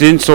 300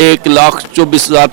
1,24,000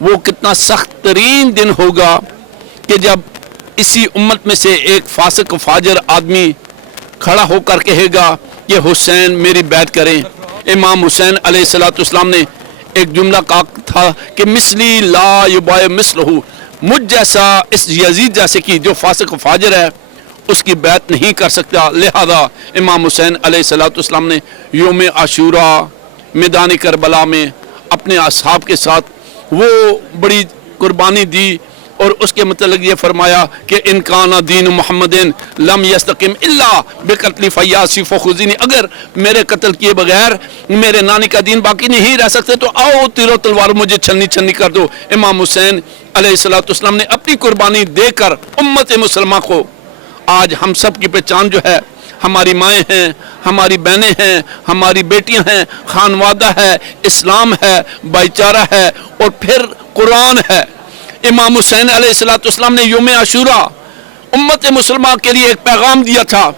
وہ کتنا سخت ترین دن ہوگا کہ جب اسی امت میں سے ایک فاسق و فاجر آدمی کھڑا ہو کر کہے گا کہ حسین میری بیعت کریں. امام حسین علیہ السلام نے ایک جملہ کہا تھا کہ مثلی لا یبایع مثلہ، مجھ جیسا اس یزید جیسے کی جو فاسق و فاجر ہے اس کی بیعت نہیں کر سکتا. لہذا امام حسین علیہ السلام نے یوم عاشوراء میدان کربلا میں اپنے اصحاب کے ساتھ وہ بڑی قربانی دی اور اس کے متعلق یہ فرمایا کہ ان کان دین محمد لم یستقم الا بقتل فیاسی فخذینی، اگر میرے قتل کیے بغیر میرے نانی کا دین باقی نہیں رہ سکتے تو آؤ تیر و تلوار مجھے چھلنی چھلنی کر دو. امام حسین علیہ السلام نے اپنی قربانی دے کر امت مسلمہ کو، آج ہم سب کی پہچان جو ہے ہماری مائیں ہیں، ہماری بہنیں ہیں، ہماری بیٹیاں ہیں، خانوادہ ہے، اسلام ہے، بھائی چارہ ہے اور پھر قرآن ہے. امام حسین علیہ السلام نے یوم عاشوراء امت مسلمہ کے لیے ایک پیغام دیا تھا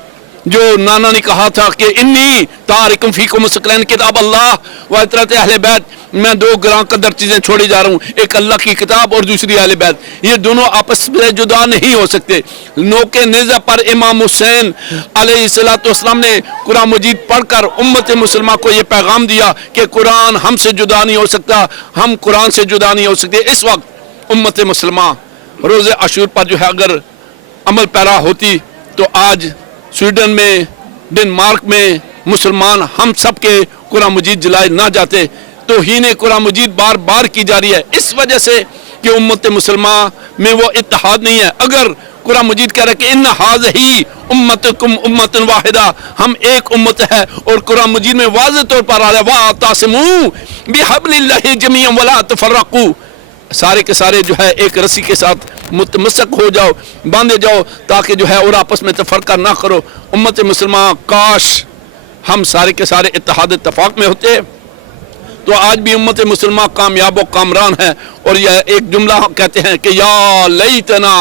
جو نانا نے کہا تھا کہ انی تارکم فیکم ثقلین کتاب اللہ و اطرت اہل بیت، میں دو گراں قدر چیزیں چھوڑی جا رہا ہوں، ایک اللہ کی کتاب اور دوسری اہل بیت. یہ دونوں آپس میں جدا نہیں ہو سکتے. نوک نیزہ پر امام حسین علیہ السلام نے قرآن مجید پڑھ کر امت مسلمہ کو یہ پیغام دیا کہ قرآن ہم سے جدا نہیں ہو سکتا، ہم قرآن سے جدا نہیں ہو سکتے. اس وقت امت مسلمہ روز عاشور پر جو ہے اگر عمل پیرا ہوتی تو آج سویڈن میں، ڈنمارک میں مسلمان ہم سب کے قرآن مجید جلائے نہ جاتے. توہین قرآن مجید بار بار کی جا رہی ہے اس وجہ سے کہ امت مسلمہ میں وہ اتحاد نہیں ہے. اگر قرآن مجید کہہ رہا ہے کہ ان ھذہ امتکم امۃ واحدہ، ہم ایک امت ہے، اور قرآن مجید میں واضح طور پر آ رہا ہے واعتصموا بحبل اللہ جمیعا ولا تفرقوا، سارے کے سارے جو ہے ایک رسی کے ساتھ متمسک ہو جاؤ، باندھے جاؤ تاکہ جو ہے اور آپس میں تفرقہ نہ کرو. امت مسلمہ کاش ہم سارے کے سارے اتحاد اتفاق میں ہوتے تو آج بھی امت مسلمہ کامیاب و کامران ہے. اور یہ ایک جملہ کہتے ہیں کہ یا لیتنا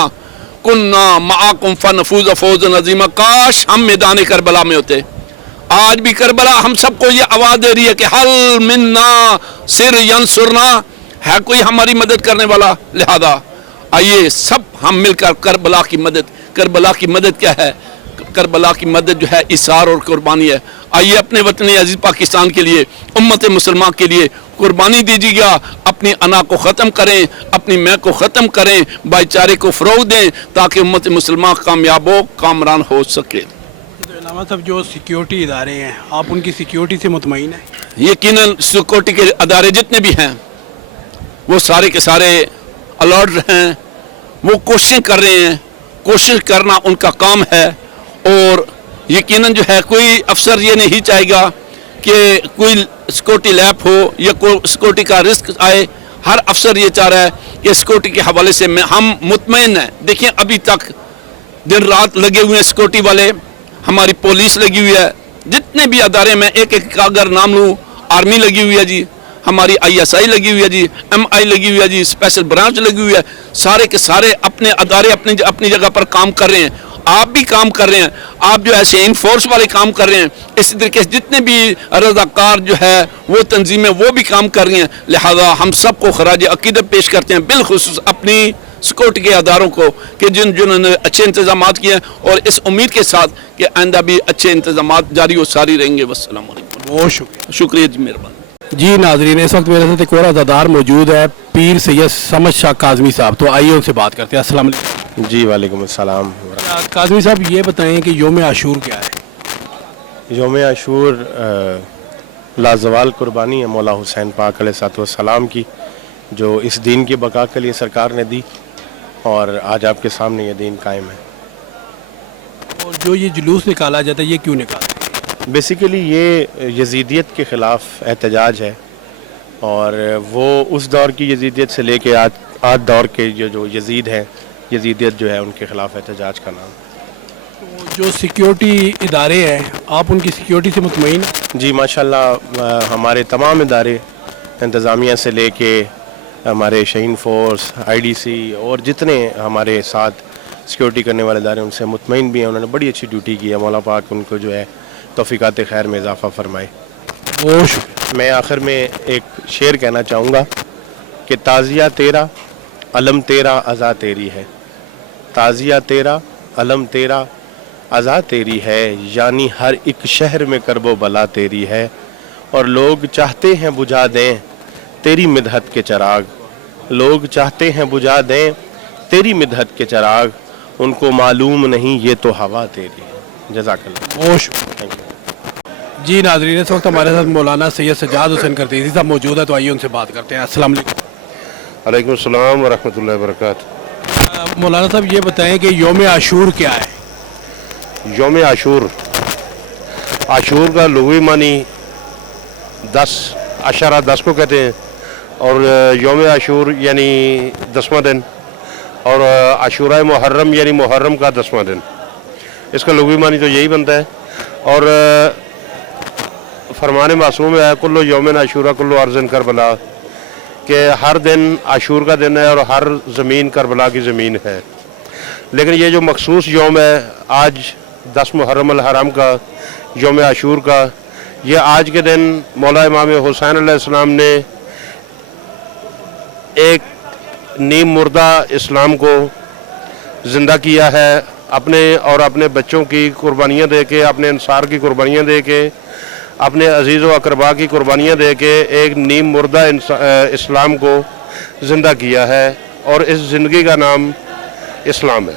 کننا معاکم فنفوز فوزا عظیما، کاش ہم میدان کربلا میں ہوتے. آج بھی کربلا ہم سب کو یہ آواز دے رہی ہے کہ حل منا سر ینصرنا، ہے کوئی ہماری مدد کرنے والا؟ لہذا آئیے سب ہم مل کر کربلا کی مدد کیا ہے؟ کربلا کی مدد جو ہے ایثار اور قربانی ہے. آئیے اپنے وطن عزیز پاکستان کے لیے، امت مسلمہ کے لیے قربانی دیجیے گا. اپنی انا کو ختم کریں، اپنی میں کو ختم کریں، بھائی چارے کو فروغ دیں تاکہ امت مسلمہ کامیاب و کامران ہو سکے. علامہ صاحب جو سیکیورٹی ادارے ہیں آپ ان کی سیکیورٹی سے مطمئن ہیں؟ یقیناً سیکورٹی کے ادارے جتنے بھی ہیں وہ سارے کے سارے الرٹ ہیں، وہ کوششیں کر رہے ہیں، کوشش کرنا ان کا کام ہے. اور یقیناً جو ہے کوئی افسر یہ نہیں چاہے گا کہ کوئی سیکورٹی لیپ ہو یا کوئی سیکورٹی کا رسک آئے. ہر افسر یہ چاہ رہا ہے کہ سیکورٹی کے حوالے سے ہم مطمئن ہیں. دیکھیں ابھی تک دن رات لگے ہوئے ہیں سیکورٹی والے، ہماری پولیس لگی ہوئی ہے، جتنے بھی ادارے میں ایک ایک کا اگر نام لوں، آرمی لگی ہوئی ہے جی، ہماری ISI لگی ہوئی ہے جی، MI لگی ہوئی ہے جی، اسپیشل برانچ لگی ہوئی ہے. سارے کے سارے اپنے ادارے اپنی جگہ پر کام کر رہے ہیں. آپ بھی کام کر رہے ہیں، آپ جو ایسے فورس والے کام کر رہے ہیں، اسی طریقے سے جتنے بھی رضاکار جو ہے وہ تنظیمیں وہ بھی کام کر رہی ہیں. لہذا ہم سب کو خراج عقیدت پیش کرتے ہیں، بالخصوص اپنی سیکورٹی کے اداروں کو کہ جنہوں نے اچھے انتظامات کیے ہیں، اور اس امید کے ساتھ کہ آئندہ بھی اچھے انتظامات جاری و ساری رہیں گے. والسلام علیکم. بہت شکریہ. شکریہ جی، مہربانی. جی ناظرین، اس وقت میرے ساتھ ایک اور عزادار موجود ہے، پیر سید سمد شاہ کاظمی صاحب. تو آئیے ان سے بات کرتے ہیں. السلام علیکم. جی وعلیکم السلام. کاظمی صاحب یہ بتائیں کہ یوم عاشور کیا ہے؟ یوم عاشور لازوال قربانی ہے مولا حسین پاک علیہ السلام کی، جو اس دین کی بقا کے لیے سرکار نے دی، اور آج آپ کے سامنے یہ دین قائم ہے. اور جو یہ جلوس نکالا جاتا ہے یہ کیوں نکالتے ہیں؟ بیسیکلی یہ یزیدیت کے خلاف احتجاج ہے، اور وہ اس دور کی یزیدیت سے لے کے آج دور کے جو یزید ہیں، یزیدیت جو ہے ان کے خلاف احتجاج کا نام. جو سیکیورٹی ادارے ہیں آپ ان کی سیکیورٹی سے مطمئن ہیں؟ جی ماشاءاللہ، ہمارے تمام ادارے انتظامیہ سے لے کے ہمارے شہین فورس، IDC اور جتنے ہمارے ساتھ سیکیورٹی کرنے والے ادارے ان سے مطمئن بھی ہیں. انہوں نے بڑی اچھی ڈیوٹی کی ہے. مولا پاک ان کو جو ہے توفیقات خیر میں اضافہ فرمائے. بہت شکریہ. میں آخر میں ایک شعر کہنا چاہوں گا کہ تازیہ تیرا علم تیرا عزا تیری ہے، تازیہ تیرا علم تیرا عزا تیری ہے، یعنی ہر ایک شہر میں کرب و بلا تیری ہے، اور لوگ چاہتے ہیں بجھا دیں تیری مدحت کے چراغ، لوگ چاہتے ہیں بجھا دیں تیری مدحت کے چراغ، ان کو معلوم نہیں یہ تو ہوا تیری ہے۔ جزاک اللہ۔ بہت شکریہ۔ جی ناظرین، اس وقت ہمارے ساتھ مولانا سید سجاد حسین کرتیزی صاحب موجود ہے، تو آئیے ان سے بات کرتے ہیں۔ السلام علیکم۔ وعلیکم السلام ورحمۃ اللہ وبرکاتہ۔ مولانا صاحب یہ بتائیں کہ یوم عاشور کیا ہے؟ یوم عاشور، عاشور کا لغوی معنی 10 کو کہتے ہیں، اور یوم عاشور یعنی 10واں دن، اور عاشورہ محرم یعنی محرم کا 10واں دن، اس کا لغوی معنی تو یہی بنتا ہے۔ اور فرمان معصوم ہے کل یوم عاشورہ کل ارض کربلا، کہ ہر دن عاشور کا دن ہے اور ہر زمین کربلا کی زمین ہے، لیکن یہ جو مخصوص یوم ہے آج 10 محرم الحرام کا، یوم عاشور کا، یہ آج کے دن مولا امام حسین علیہ السلام نے ایک نیم مردہ اسلام کو زندہ کیا ہے، اپنے اور اپنے بچوں کی قربانیاں دے کے، اپنے انصار کی قربانیاں دے کے، اپنے عزیز و اقربا کی قربانیاں دے کے ایک نیم مردہ اسلام کو زندہ کیا ہے، اور اس زندگی کا نام اسلام ہے۔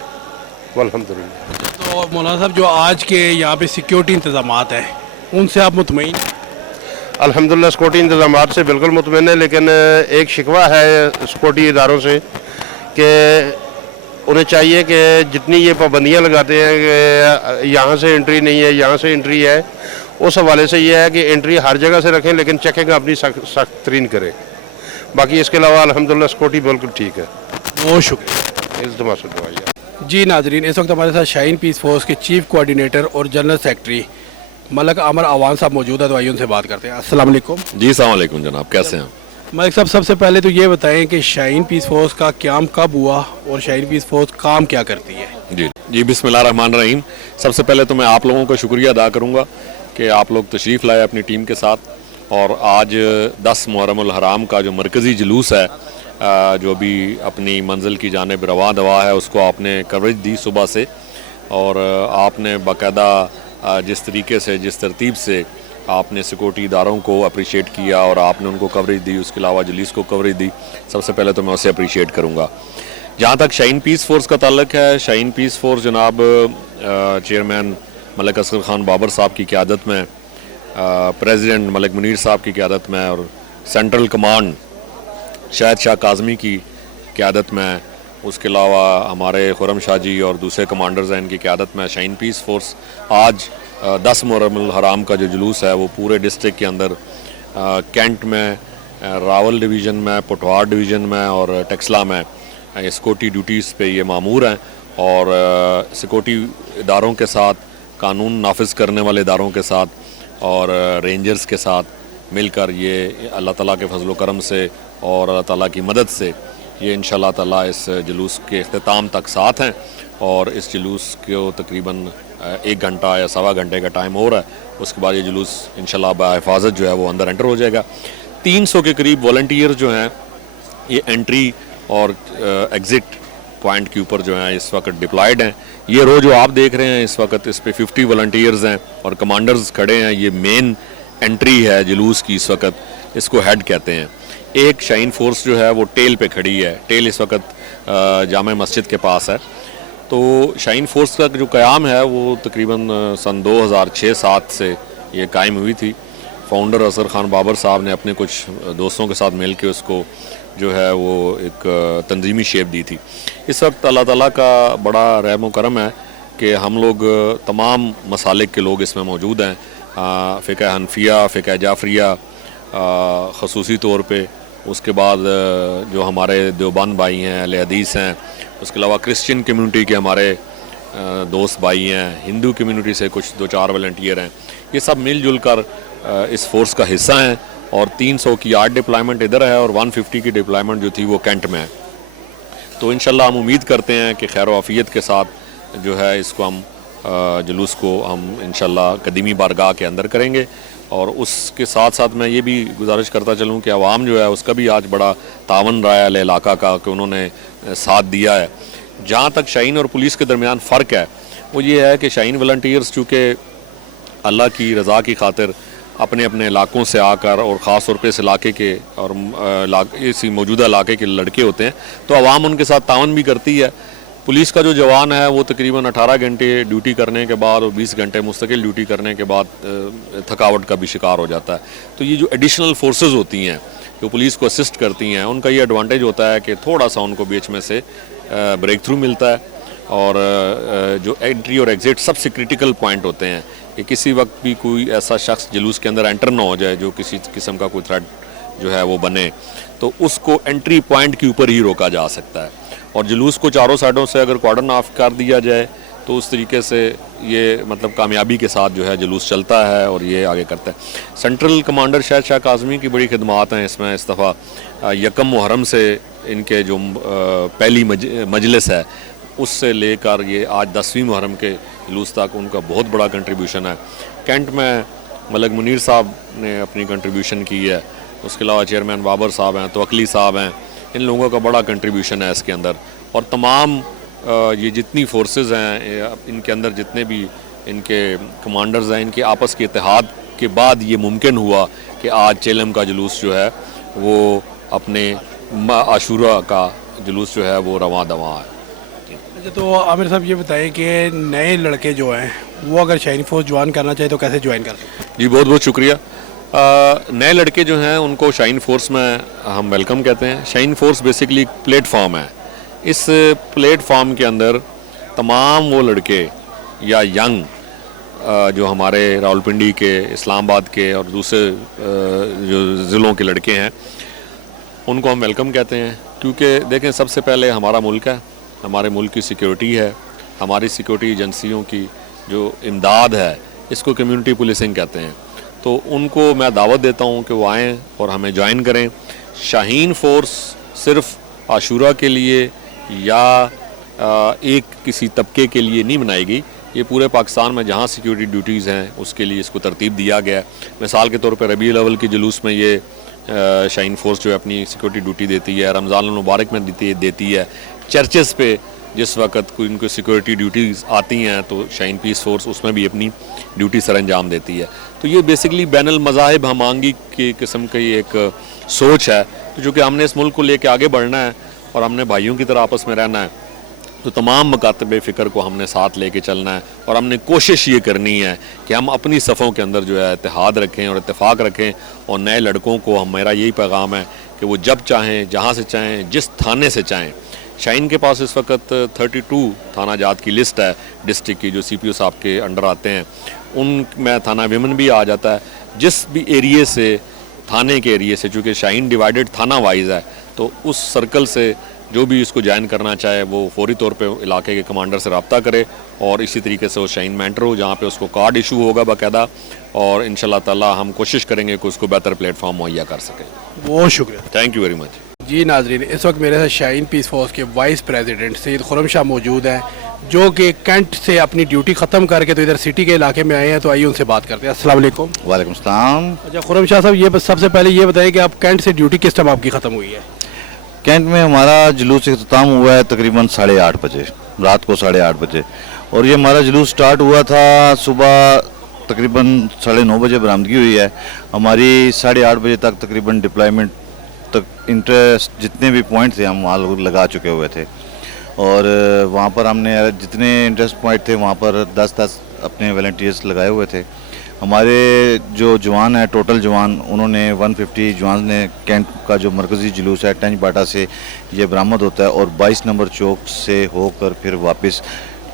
والحمدللہ۔ تو مولانا صاحب جو آج کے یہاں پہ سیکیورٹی انتظامات ہیں ان سے آپ مطمئن؟ الحمدللہ سیکورٹی انتظامات سے بالکل مطمئن ہے، لیکن ایک شکوہ ہے سیکورٹی اداروں سے کہ انہیں چاہیے کہ جتنی یہ پابندیاں لگاتے ہیں کہ یہاں سے انٹری نہیں ہے، یہاں سے انٹری ہے، اس حوالے سے یہ ہے کہ انٹری ہر جگہ سے رکھیں، لیکن چیکنگ اپنی سخت ترین کریں۔ باقی اس کے علاوہ الحمدللہ سیکورٹی بالکل ٹھیک ہے۔ بہت شکریہ۔ التماس سے دعائیں۔ جی ناظرین، اس وقت ہمارے ساتھ شاہین پیس فورس کے چیف کوآرڈینیٹر اور جنرل سیکرٹری ملک عامر اعوان صاحب موجود ہے، تو آئیے ان سے بات کرتے ہیں۔ السلام علیکم۔ جی السلام علیکم جناب، کیسے ہیں؟ ملک صاحب، سب سے پہلے تو یہ بتائیں کہ شاہین پیس فورس کا قیام کب ہوا اور شاہین پیس فورس کام کیا کرتی ہے؟ جی بسم اللہ الرحمن الرحیم۔ سب سے پہلے تو میں آپ لوگوں کا شکریہ ادا کروں گا کہ آپ لوگ تشریف لائے اپنی ٹیم کے ساتھ، اور آج 10 محرم الحرام کا جو مرکزی جلوس ہے جو بھی اپنی منزل کی جانب رواں دوا ہے، اس کو آپ نے کوریج دی صبح سے، اور آپ نے باقاعدہ جس طریقے سے، جس ترتیب سے آپ نے سیکورٹی اداروں کو اپریشیٹ کیا اور آپ نے ان کو کوریج دی، اس کے علاوہ جلیس کو کوریج دی، سب سے پہلے تو میں اسے اپریشیٹ کروں گا۔ جہاں تک شاہین پیس فورس کا تعلق ہے، شاہین پیس فورس جناب چیئرمین ملک اصغر خان بابر صاحب کی قیادت میں، پریزیڈنٹ ملک منیر صاحب کی قیادت میں، اور سینٹرل کمانڈ شاہد شاہ کاظمی کی قیادت میں، اس کے علاوہ ہمارے خرم شاہ جی اور دوسرے کمانڈرز ہیں ان کی قیادت میں، شاہین پیس فورس آج 10 محرم الحرام کا جو جلوس ہے وہ پورے ڈسٹرکٹ کے اندر کینٹ میں، راول ڈویژن میں، پٹوار ڈویژن میں اور ٹیکسلا میں سیکورٹی ڈیوٹیز پہ یہ مامور ہیں، اور سیکورٹی اداروں کے ساتھ، قانون نافذ کرنے والے اداروں کے ساتھ اور رینجرز کے ساتھ مل کر یہ اللہ تعالیٰ کے فضل و کرم سے اور اللہ تعالیٰ کی مدد سے یہ انشاءاللہ تعالیٰ اس جلوس کے اختتام تک ساتھ ہیں، اور اس جلوس کو تقریباً 1 گھنٹہ یا سوا گھنٹے کا ٹائم ہو رہا ہے، اس کے بعد یہ جلوس انشاءاللہ بحفاظت جو ہے وہ اندر انٹر ہو جائے گا۔ 300 کے قریب والنٹیئر جو ہیں یہ انٹری اور ایگزٹ پوائنٹ کے اوپر جو ہیں اس وقت ڈپلائیڈ ہیں۔ یہ رو جو آپ دیکھ رہے ہیں اس وقت، اس پہ 50 والنٹیئرز ہیں اور کمانڈرز کھڑے ہیں، یہ مین انٹری ہے جلوس کی اس وقت، اس کو ہیڈ کہتے ہیں۔ ایک شاہین فورس جو ہے وہ ٹیل پہ کھڑی ہے، ٹیل اس وقت جامع مسجد کے پاس ہے۔ تو شاہین فورس کا جو قیام ہے وہ تقریباً سن 2006-07 سے یہ قائم ہوئی تھی۔ فاؤنڈر اصغر خان بابر صاحب نے اپنے کچھ دوستوں کے ساتھ مل کے اس کو جو ہے وہ ایک تنظیمی شیپ دی تھی۔ اس وقت اللہ تعالیٰ کا بڑا رحم و کرم ہے کہ ہم لوگ تمام مسالک کے لوگ اس میں موجود ہیں، فقہ حنفیہ، فقہ جعفریہ خصوصی طور پہ، اس کے بعد جو ہمارے دیوبند بھائی ہیں، اہل حدیث ہیں، اس کے علاوہ کرسچن کمیونٹی کے ہمارے دوست بھائی ہیں، ہندو کمیونٹی سے کچھ 2-4 والنٹیئر ہیں، یہ سب مل جل کر اس فورس کا حصہ ہیں، اور 300 کی 8 ڈپلائمنٹ ادھر ہے اور 150 کی ڈپلائمنٹ جو تھی وہ کینٹ میں ہے۔ تو انشاءاللہ ہم امید کرتے ہیں کہ خیر و عافیت کے ساتھ جو ہے اس کو ہم جلوس کو ہم انشاءاللہ قدیمی بارگاہ کے اندر کریں گے، اور اس کے ساتھ ساتھ میں یہ بھی گزارش کرتا چلوں کہ عوام جو ہے اس کا بھی آج بڑا تعاون رہا ہے علاقہ کا کہ انہوں نے ساتھ دیا ہے. جہاں تک شاہین اور پولیس کے درمیان فرق ہے وہ یہ ہے کہ شاہین والنٹیئرز چونکہ اللہ کی رضا کی خاطر اپنے اپنے علاقوں سے آ کر اور خاص طور پہ اس علاقے کے اور اسی موجودہ علاقے کے لڑکے ہوتے ہیں تو عوام ان کے ساتھ تعاون بھی کرتی ہے. پولیس کا جو جوان ہے وہ تقریباً 18 گھنٹے ڈیوٹی کرنے کے بعد اور 20 گھنٹے مستقل ڈیوٹی کرنے کے بعد تھکاوٹ کا بھی شکار ہو جاتا ہے. تو یہ جو ایڈیشنل فورسز ہوتی ہیں جو پولیس کو اسسٹ کرتی ہیں ان کا یہ ایڈوانٹیج ہوتا ہے کہ تھوڑا سا ان کو بیچ میں سے بریک تھرو ملتا ہے. اور جو انٹری اور ایگزٹ سب سے کرٹیکل پوائنٹ ہوتے ہیں کہ کسی وقت بھی کوئی ایسا شخص جلوس کے اندر انٹر نہ ہو جائے جو کسی قسم کا کوئی تھریٹ جو ہے وہ بنے تو اس کو انٹری پوائنٹ کے اوپر ہی روکا جا سکتا ہے. اور جلوس کو چاروں سائڈوں سے اگر کارڈن آف کر دیا جائے تو اس طریقے سے یہ مطلب کامیابی کے ساتھ جو ہے جلوس چلتا ہے اور یہ آگے کرتا ہے. سینٹرل کمانڈر شاہد شاہ کاظمی کی بڑی خدمات ہیں اس میں. اس دفعہ 1 محرم سے ان کے جو پہلی مجلس ہے اس سے لے کر یہ آج 10ویں محرم کے جلوس تک ان کا بہت بڑا کنٹریبیوشن ہے. کینٹ میں ملک منیر صاحب نے اپنی کنٹریبیوشن کی ہے. اس کے علاوہ چیئرمین بابر صاحب ہیں, توکلی صاحب ہیں, ان لوگوں کا بڑا کنٹریبیوشن ہے اس کے اندر. اور تمام یہ جتنی فورسز ہیں ان کے اندر جتنے بھی ان کے کمانڈرز ہیں ان کے آپس کے اتحاد کے بعد یہ ممکن ہوا کہ آج چیلم کا جلوس جو ہے وہ اپنے عاشورہ کا جلوس جو ہے وہ رواں دواں ہے. اچھا تو عامر صاحب یہ بتائیں کہ نئے لڑکے جو ہیں وہ اگر شاہین فورس جوائن کرنا چاہے تو کیسے جوائن کر سکتے ہیں؟ جی بہت بہت شکریہ. نئے لڑکے جو ہیں ان کو شاہین فورس میں ہم ویلکم کہتے ہیں. شاہین فورس بیسیکلی ایک پلیٹ فارم ہے. اس پلیٹ فارم کے اندر تمام وہ لڑکے یا ینگ جو ہمارے راولپنڈی کے, اسلام آباد کے اور دوسرے جو ضلعوں کے لڑکے ہیں ان کو ہم ویلکم کہتے ہیں. کیونکہ دیکھیں سب سے پہلے ہمارا ملک ہے, ہمارے ملک کی سیکیورٹی ہے, ہماری سیکیورٹی ایجنسیوں کی جو امداد ہے اس کو کمیونٹی پولیسنگ کہتے ہیں. تو ان کو میں دعوت دیتا ہوں کہ وہ آئیں اور ہمیں جوائن کریں. شاہین فورس صرف عاشورہ کے لیے یا ایک کسی طبقے کے لیے نہیں بنائی گئی. یہ پورے پاکستان میں جہاں سیکیورٹی ڈیوٹیز ہیں اس کے لیے اس کو ترتیب دیا گیا ہے. مثال کے طور پہ ربیع الاول کی جلوس میں یہ شاہین فورس جو ہے اپنی سیکیورٹی ڈیوٹی دیتی ہے. رمضان المبارک میں دیتی ہے. چرچز پہ جس وقت کوئی ان کو سیکیورٹی ڈیوٹیز آتی ہیں تو شاہین پیس فورس اس میں بھی اپنی ڈیوٹی سر انجام دیتی ہے. تو یہ بیسیکلی بین المذاہب ہم آہنگی کی قسم کی ایک سوچ ہے. تو چونکہ ہم نے اس ملک کو لے کے آگے بڑھنا ہے اور ہم نے بھائیوں کی طرح آپس میں رہنا ہے تو تمام مکاتب فکر کو ہم نے ساتھ لے کے چلنا ہے. اور ہم نے کوشش یہ کرنی ہے کہ ہم اپنی صفوں کے اندر جو ہے اتحاد رکھیں اور اتفاق رکھیں. اور نئے لڑکوں کو میرا یہی پیغام ہے کہ وہ جب چاہیں, جہاں سے چاہیں, جس تھانے سے چاہیں. شاہین کے پاس اس وقت 32 تھانہ جات کی لسٹ ہے ڈسٹرکٹ کی جو سی پی او صاحب کے انڈر آتے ہیں. ان میں تھانہ ویمن بھی آ جاتا ہے. جس بھی ایریے سے, تھانے کے ایریے سے, چونکہ شاہین ڈیوائیڈڈ تھانہ وائز ہے تو اس سرکل سے جو بھی اس کو جوائن کرنا چاہے وہ فوری طور پہ علاقے کے کمانڈر سے رابطہ کرے اور اسی طریقے سے وہ شاہین میں انٹر ہو جہاں پہ اس کو کارڈ ایشو ہوگا باقاعدہ. اور انشاءاللہ تعالی ہم کوشش کریں گے کہ اس کو بہتر پلیٹ فارم مہیا کر سکیں. بہت شکریہ. Thank you very much. جی ناظرین, اس وقت میرے ساتھ شاہین پیس فورس کے وائس پریزیڈنٹ سید خرم شاہ موجود ہیں جو کہ کینٹ سے اپنی ڈیوٹی ختم کر کے تو ادھر سٹی کے علاقے میں آئے ہیں. تو آئیے ان سے بات کرتے ہیں. السلام علیکم. وعلیکم السلام. اچھا خرم شاہ صاحب, یہ سب سے پہلے یہ بتائیں کہ آپ کینٹ سے ڈیوٹی کس ٹائم آپ کی ختم ہوئی ہے؟ کینٹ میں ہمارا جلوس اختتام ہوا ہے تقریباً 8:30 بجے, رات کو 8:30 بجے. اور یہ ہمارا جلوس سٹارٹ ہوا تھا صبح تقریباً 9:30 بجے برآمدگی ہوئی ہے. ہماری 8:30 بجے تک تقریباً ڈپلائمنٹ تک انٹرسٹ جتنے بھی پوائنٹ تھے ہم وہاں لگا چکے ہوئے تھے. اور وہاں پر ہم نے جتنے انٹرسٹ پوائنٹ تھے وہاں پر 10 اپنے والنٹیئرس لگائے ہوئے تھے. ہمارے جو جوان ہیں ٹوٹل جوان, انہوں نے 150 جوان نے کینٹ کا جو مرکزی جلوس ہے ٹینچ باٹا سے یہ برآمد ہوتا ہے اور 22 نمبر چوک سے ہو کر پھر واپس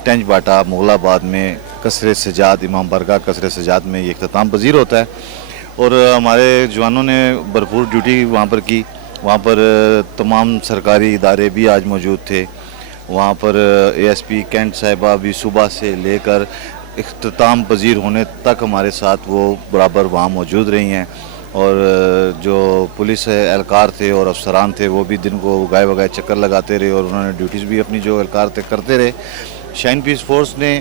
ٹینچ باٹا مغل آباد میں قصر سجاد, امام برگاہ قصر سجاد میں یہ اختتام پذیر ہوتا ہے. اور ہمارے جوانوں نے بھرپور ڈیوٹی وہاں پر کی. وہاں پر تمام سرکاری ادارے بھی آج موجود تھے. وہاں پر اے ایس پی کینٹ صاحبہ بھی صبح سے لے کر اختتام پذیر ہونے تک ہمارے ساتھ وہ برابر وہاں موجود رہی ہیں. اور جو پولیس اہلکار تھے اور افسران تھے وہ بھی دن کو گائے بگائے چکر لگاتے رہے اور انہوں نے ڈیوٹیز بھی اپنی جو اہلکار تھے کرتے رہے. شاہین پیس فورس نے